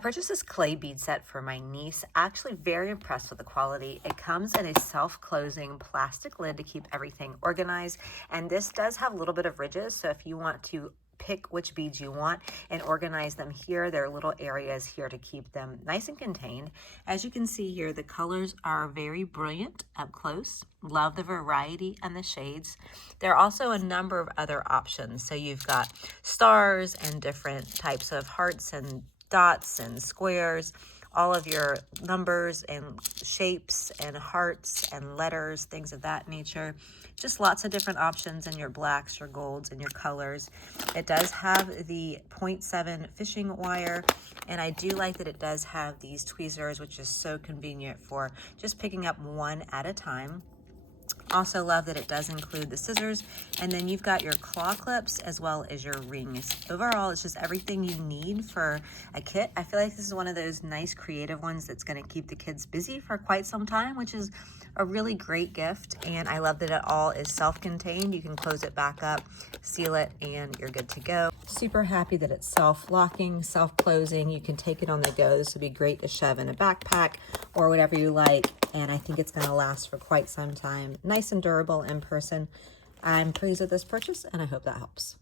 I purchased this clay bead set for my niece. Actually very impressed with the quality. It comes in a self-closing plastic lid to keep everything organized, and this does have a little bit of ridges, so if you want to pick which beads you want and organize them here, there are little areas here to keep them nice and contained. As you can see here, the colors are very brilliant up close. Love the variety and the shades. There are also a number of other options. So you've got stars and different types of hearts and dots and squares, all of your numbers and shapes and hearts and letters, things of that nature. Just lots of different options in your blacks, your golds, and your colors. It does have the 0.7 fishing wire, and I do like that it does have these tweezers, which is so convenient for just picking up one at a time. Also love that it does include the scissors, and then you've got your claw clips as well as your rings. Overall, it's just everything you need for a kit. I feel like this is one of those nice creative ones that's going to keep the kids busy for quite some time, which is a really great gift. And I love that it all is self-contained. You can close it back up, seal it, and you're good to go. Super happy that it's self-locking, self-closing. You can take it on the go. This would be great to shove in a backpack or whatever you like, and I think it's going to last for quite some time. Nice and durable in person. I'm pleased with this purchase, and I hope that helps.